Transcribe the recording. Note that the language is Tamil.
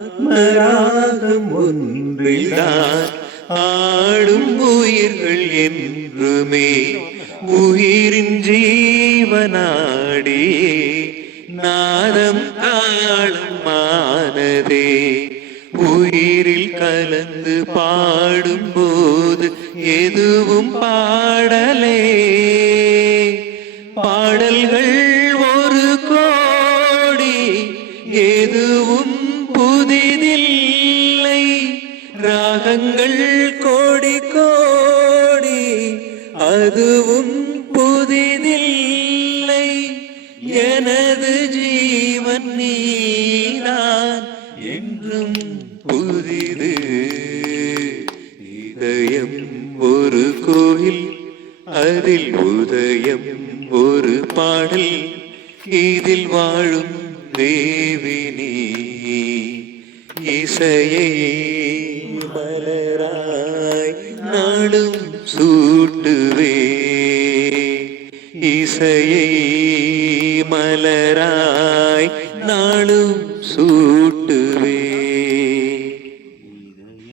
ஆத்மராகம் ஒன்றில்தான் ஆடும் உயிர்கள் என்றுமே உயிரின் ஜீவனாடி நாதம் தாளம் மானதே உயிரில் கலந்து பாடும்போது எதுவும் பாடலே பாடல்கள் ஒரு கோடி எதுவும் புதிதில்லை ராகங்கள் கோடி கோடி அதுவும் புதிதில்லை எனது ஜீவன் நீதான் என்றும் புதிது இதயம் ஒரு கோயில் அதில் உதயம் ஒரு பாடல் இதில் வாழும் தேவினி இசையை மலராய் நாளும் சூட்டுவே இசையை மலராய் நாளும் சூட்டு